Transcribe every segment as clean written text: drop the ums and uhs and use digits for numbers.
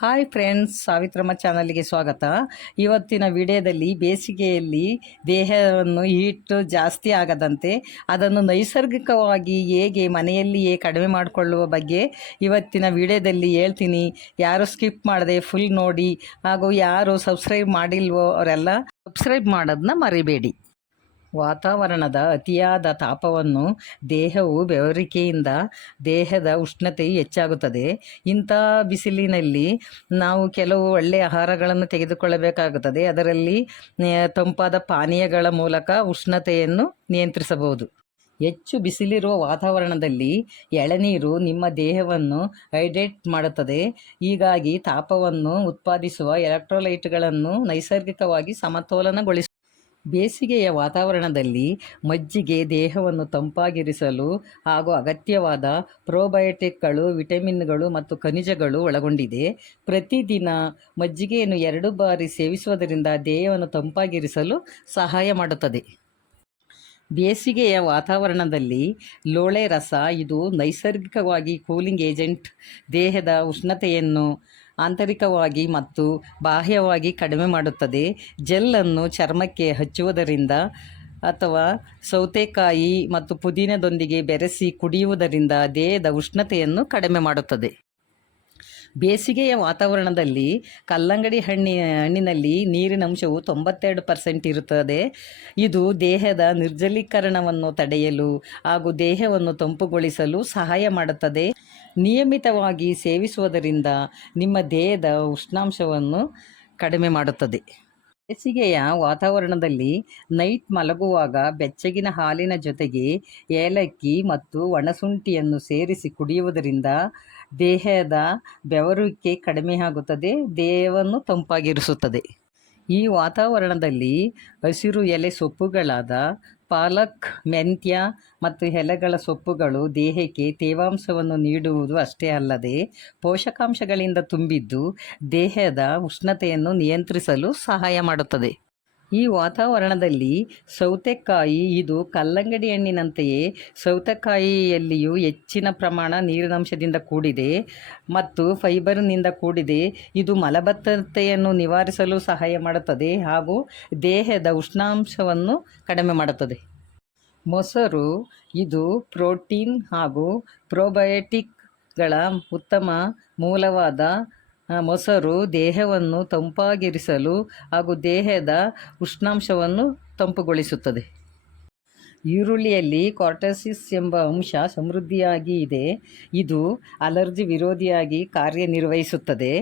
Hi friends, Savitramma ಚಾನಲ್ಗೆ ಸ್ವಾಗತ. ಇವತ್ತಿನ ವಿಡಿಯೋದಲ್ಲಿ ಬೇಸಿಗೆಯಲ್ಲಿ ದೇಹವನ್ನು ಹೀಟ್ ಜಾಸ್ತಿ ಆಗದಂತೆ ಅದನ್ನು ನೈಸರ್ಗಿಕವಾಗಿ ಹೇಗೆ ಮನೆಯಲ್ಲಿಯೇ ಕಡಿಮೆ ಮಾಡಿಕೊಳ್ಳುವ ಬಗ್ಗೆ ಇವತ್ತಿನ ವಿಡಿಯೋದಲ್ಲಿ ಹೇಳ್ತೀನಿ. ಯಾರು ಸ್ಕಿಪ್ ಮಾಡದೆ ಫುಲ್ ನೋಡಿ, ಹಾಗೂ ಯಾರು ಸಬ್ಸ್ಕ್ರೈಬ್ ಮಾಡಿಲ್ವೋ ಅವರೆಲ್ಲ ಸಬ್ಸ್ಕ್ರೈಬ್ ಮಾಡೋದನ್ನ ಮರಿಬೇಡಿ. ವಾತಾವರಣದ ಅತಿಯಾದ ತಾಪವನ್ನು ದೇಹವು ಬೆವರಿಕೆಯಿಂದ ದೇಹದ ಉಷ್ಣತೆಯು ಹೆಚ್ಚಾಗುತ್ತದೆ. ಇಂಥ ಬಿಸಿಲಿನಲ್ಲಿ ನಾವು ಕೆಲವು ಒಳ್ಳೆಯ ಆಹಾರಗಳನ್ನು ತೆಗೆದುಕೊಳ್ಳಬೇಕಾಗುತ್ತದೆ. ಅದರಲ್ಲಿ ತಂಪಾದ ಪಾನೀಯಗಳ ಮೂಲಕ ಉಷ್ಣತೆಯನ್ನು ನಿಯಂತ್ರಿಸಬಹುದು. ಹೆಚ್ಚು ಬಿಸಿಲಿರುವ ವಾತಾವರಣದಲ್ಲಿ ಎಳನೀರು ನಿಮ್ಮ ದೇಹವನ್ನು ಹೈಡ್ರೇಟ್ ಮಾಡುತ್ತದೆ. ಹೀಗಾಗಿ ತಾಪವನ್ನು ಉತ್ಪಾದಿಸುವ ಎಲೆಕ್ಟ್ರೋಲೈಟ್ಗಳನ್ನು ನೈಸರ್ಗಿಕವಾಗಿ ಸಮತೋಲನಗೊಳಿಸುತ್ತದೆ. ಬೇಸಿಗೆಯ ವಾತಾವರಣದಲ್ಲಿ ಮಜ್ಜಿಗೆ ದೇಹವನ್ನು ತಂಪಾಗಿರಿಸಲು ಹಾಗೂ ಅಗತ್ಯವಾದ ಪ್ರೋಬಯೋಟಿಕ್ಗಳು, ವಿಟಮಿನ್ಗಳು ಮತ್ತು ಖನಿಜಗಳು ಒಳಗೊಂಡಿದೆ. ಪ್ರತಿದಿನ ಮಜ್ಜಿಗೆಯನ್ನು 2 ಬಾರಿ ಸೇವಿಸುವುದರಿಂದ ದೇಹವನ್ನು ತಂಪಾಗಿರಿಸಲು ಸಹಾಯ ಮಾಡುತ್ತದೆ. ಬೇಸಿಗೆಯ ವಾತಾವರಣದಲ್ಲಿ ಲೋಳೆ ರಸ, ಇದು ನೈಸರ್ಗಿಕವಾಗಿ ಕೂಲಿಂಗ್ ಏಜೆಂಟ್. ದೇಹದ ಉಷ್ಣತೆಯನ್ನು ಆಂತರಿಕವಾಗಿ ಮತ್ತು ಬಾಹ್ಯವಾಗಿ ಕಡಿಮೆ ಮಾಡುತ್ತದೆ. ಜೆಲ್ಲನ್ನು ಚರ್ಮಕ್ಕೆ ಹಚ್ಚುವುದರಿಂದ ಅಥವಾ ಸೌತೆಕಾಯಿ ಮತ್ತು ಪುದೀನದೊಂದಿಗೆ ಬೆರೆಸಿ ಕುಡಿಯುವುದರಿಂದ ದೇಹದ ಉಷ್ಣತೆಯನ್ನು ಕಡಿಮೆ ಮಾಡುತ್ತದೆ. ಬೇಸಿಗೆಯ ವಾತಾವರಣದಲ್ಲಿ ಕಲ್ಲಂಗಡಿ ಹಣ್ಣಿನಲ್ಲಿ ನೀರಿನ ಅಂಶವು 92% ಇರುತ್ತದೆ. ಇದು ದೇಹದ ನಿರ್ಜಲೀಕರಣವನ್ನು ತಡೆಯಲು ಹಾಗೂ ದೇಹವನ್ನು ತಂಪುಗೊಳಿಸಲು ಸಹಾಯ ಮಾಡುತ್ತದೆ. ನಿಯಮಿತವಾಗಿ ಸೇವಿಸುವುದರಿಂದ ನಿಮ್ಮ ದೇಹದ ಉಷ್ಣಾಂಶವನ್ನು ಕಡಿಮೆ ಮಾಡುತ್ತದೆ. ಬೇಸಿಗೆಯ ವಾತಾವರಣದಲ್ಲಿ ನೈಟ್ ಮಲಗುವಾಗ ಬೆಚ್ಚಗಿನ ಹಾಲಿನ ಜೊತೆಗೆ ಏಲಕ್ಕಿ ಮತ್ತು ಒಣಶುಂಠಿಯನ್ನು ಸೇರಿಸಿ ಕುಡಿಯುವುದರಿಂದ ದೇಹದ ಬೆವರುವಿಕೆ ಕಡಿಮೆಯಾಗುತ್ತದೆ, ದೇಹವನ್ನು ತಂಪಾಗಿರಿಸುತ್ತದೆ. ಈ ವಾತಾವರಣದಲ್ಲಿ ಹಸಿರು ಎಲೆ ಸೊಪ್ಪುಗಳಾದ ಪಾಲಕ್, ಮೆಂತ್ಯ ಮತ್ತು ಎಲೆಗಳ ಸೊಪ್ಪುಗಳು ದೇಹಕ್ಕೆ ತೇವಾಂಶವನ್ನು ನೀಡುವುದು ಅಷ್ಟೇ ಅಲ್ಲದೆ ಪೋಷಕಾಂಶಗಳಿಂದ ತುಂಬಿದ್ದು ದೇಹದ ಉಷ್ಣತೆಯನ್ನು ನಿಯಂತ್ರಿಸಲು ಸಹಾಯ ಮಾಡುತ್ತದೆ. ಈ ವಾತಾವರಣದಲ್ಲಿ ಸೌತೆಕಾಯಿ, ಇದು ಕಲ್ಲಂಗಡಿ ಹಣ್ಣಿನಂತೆಯೇ ಸೌತೆಕಾಯಿಯಲ್ಲಿಯೂ ಹೆಚ್ಚಿನ ಪ್ರಮಾಣ ನೀರಿನಂಶದಿಂದ ಕೂಡಿದೆ ಮತ್ತು ಫೈಬರ್ನಿಂದ ಕೂಡಿದೆ. ಇದು ಮಲಬದ್ಧತೆಯನ್ನು ನಿವಾರಿಸಲು ಸಹಾಯ ಮಾಡುತ್ತದೆ ಹಾಗೂ ದೇಹದ ಉಷ್ಣಾಂಶವನ್ನು ಕಡಿಮೆ ಮಾಡುತ್ತದೆ. ಮೊಸರು, ಇದು ಪ್ರೋಟೀನ್ ಹಾಗೂ ಪ್ರೋಬಯೋಟಿಕ್ಗಳ ಉತ್ತಮ ಮೂಲವಾದ ಮೊಸರು ದೇಹವನ್ನು ತಂಪಾಗಿರಿಸಲು ಹಾಗೂ ದೇಹದ ಉಷ್ಣಾಂಶವನ್ನು ತಂಪುಗೊಳಿಸುತ್ತದೆ. ಈರುಳ್ಳಿಯಲ್ಲಿ ಕಾರ್ಟೋಸಿಸ್ ಎಂಬ ಅಂಶ ಸಮೃದ್ಧಿಯಾಗಿ ಇದೆ. ಇದು ಅಲರ್ಜಿ ವಿರೋಧಿಯಾಗಿ ಕಾರ್ಯನಿರ್ವಹಿಸುತ್ತದೆ.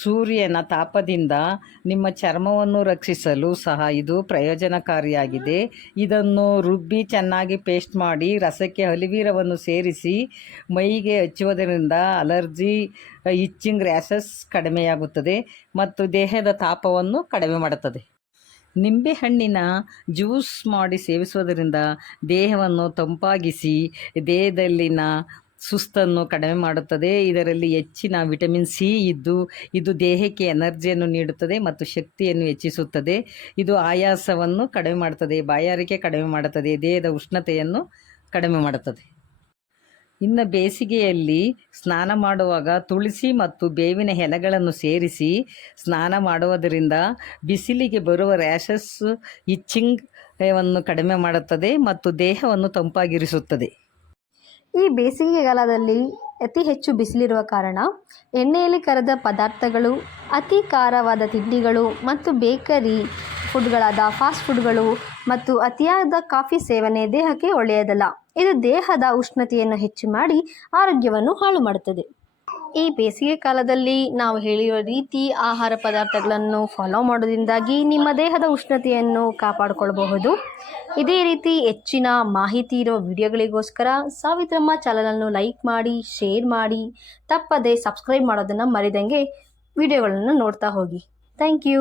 ಸೂರ್ಯನ ತಾಪದಿಂದ ನಿಮ್ಮ ಚರ್ಮವನ್ನು ರಕ್ಷಿಸಲು ಸಹ ಇದು ಪ್ರಯೋಜನಕಾರಿಯಾಗಿದೆ. ಇದನ್ನು ರುಬ್ಬಿ ಚೆನ್ನಾಗಿ ಪೇಸ್ಟ್ ಮಾಡಿ ರಸಕ್ಕೆ ಅಲಿವೀರವನ್ನು ಸೇರಿಸಿ ಮೈಗೆ ಹಚ್ಚುವುದರಿಂದ ಅಲರ್ಜಿ, ಇಚ್ಚಿಂಗ್, ರ್ಯಾಷಸ್ ಕಡಿಮೆಯಾಗುತ್ತದೆ ಮತ್ತು ದೇಹದ ತಾಪವನ್ನು ಕಡಿಮೆ ಮಾಡುತ್ತದೆ. ನಿಂಬೆಹಣ್ಣಿನ ಜ್ಯೂಸ್ ಮಾಡಿ ಸೇವಿಸುವುದರಿಂದ ದೇಹವನ್ನು ತಂಪಾಗಿಸಿ ದೇಹದಲ್ಲಿನ ಸುಸ್ತನ್ನು ಕಡಿಮೆ ಮಾಡುತ್ತದೆ. ಇದರಲ್ಲಿ ಹೆಚ್ಚಿನ ವಿಟಮಿನ್ ಸಿ ಇದ್ದು ಇದು ದೇಹಕ್ಕೆ ಎನರ್ಜಿಯನ್ನು ನೀಡುತ್ತದೆ ಮತ್ತು ಶಕ್ತಿಯನ್ನು ಹೆಚ್ಚಿಸುತ್ತದೆ. ಇದು ಆಯಾಸವನ್ನು ಕಡಿಮೆ ಮಾಡುತ್ತದೆ, ಬಾಯಾರಿಕೆ ಕಡಿಮೆ ಮಾಡುತ್ತದೆ, ದೇಹದ ಉಷ್ಣತೆಯನ್ನು ಕಡಿಮೆ ಮಾಡುತ್ತದೆ. ಇನ್ನು ಬೇಸಿಗೆಯಲ್ಲಿ ಸ್ನಾನ ಮಾಡುವಾಗ ತುಳಸಿ ಮತ್ತು ಬೇವಿನ ಎಲೆಗಳನ್ನು ಸೇರಿಸಿ ಸ್ನಾನ ಮಾಡುವುದರಿಂದ ಬಿಸಿಲಿಗೆ ಬರುವ ರ್ಯಾಷಸ್, ಇಚ್ಚಿಂಗ್ ವನ್ನು ಕಡಿಮೆ ಮಾಡುತ್ತದೆ ಮತ್ತು ದೇಹವನ್ನು ತಂಪಾಗಿರಿಸುತ್ತದೆ. ಈ ಬೇಸಿಗೆಗಾಲದಲ್ಲಿ ಅತಿ ಹೆಚ್ಚು ಬಿಸಿಲಿರುವ ಕಾರಣ ಎಣ್ಣೆಯಲ್ಲಿ ಕರೆದ ಪದಾರ್ಥಗಳು, ಅತಿ ಖಾರವಾದ ತಿಂಡಿಗಳು ಮತ್ತು ಬೇಕರಿ ಫುಡ್ಗಳಾದ ಫಾಸ್ಟ್ ಫುಡ್ಗಳು ಮತ್ತು ಅತಿಯಾದ ಕಾಫಿ ಸೇವನೆ ದೇಹಕ್ಕೆ ಒಳ್ಳೆಯದಲ್ಲ. ಇದು ದೇಹದ ಉಷ್ಣತೆಯನ್ನು ಹೆಚ್ಚು ಮಾಡಿ ಆರೋಗ್ಯವನ್ನು ಹಾಳು ಮಾಡುತ್ತದೆ. ಈ ಬೇಸಿಗೆ ಕಾಲದಲ್ಲಿ ನಾವು ಹೇಳಿರುವ ರೀತಿ ಆಹಾರ ಪದಾರ್ಥಗಳನ್ನು ಫಾಲೋ ಮಾಡೋದ್ರಿಂದಾಗಿ ನಿಮ್ಮ ದೇಹದ ಉಷ್ಣತೆಯನ್ನು ಕಾಪಾಡಿಕೊಳ್ಳಬಹುದು. ಇದೇ ರೀತಿ ಹೆಚ್ಚಿನ ಮಾಹಿತಿ ಇರೋ ವಿಡಿಯೋಗಳಿಗೋಸ್ಕರ ಸಾವಿತ್ರಮ್ಮ ಚಾನಲನ್ನು ಲೈಕ್ ಮಾಡಿ, ಶೇರ್ ಮಾಡಿ, ತಪ್ಪದೆ ಸಬ್ಸ್ಕ್ರೈಬ್ ಮಾಡೋದನ್ನು ಮರಿದಂಗೆ ವಿಡಿಯೋಗಳನ್ನು ನೋಡ್ತಾ ಹೋಗಿ. Thank you.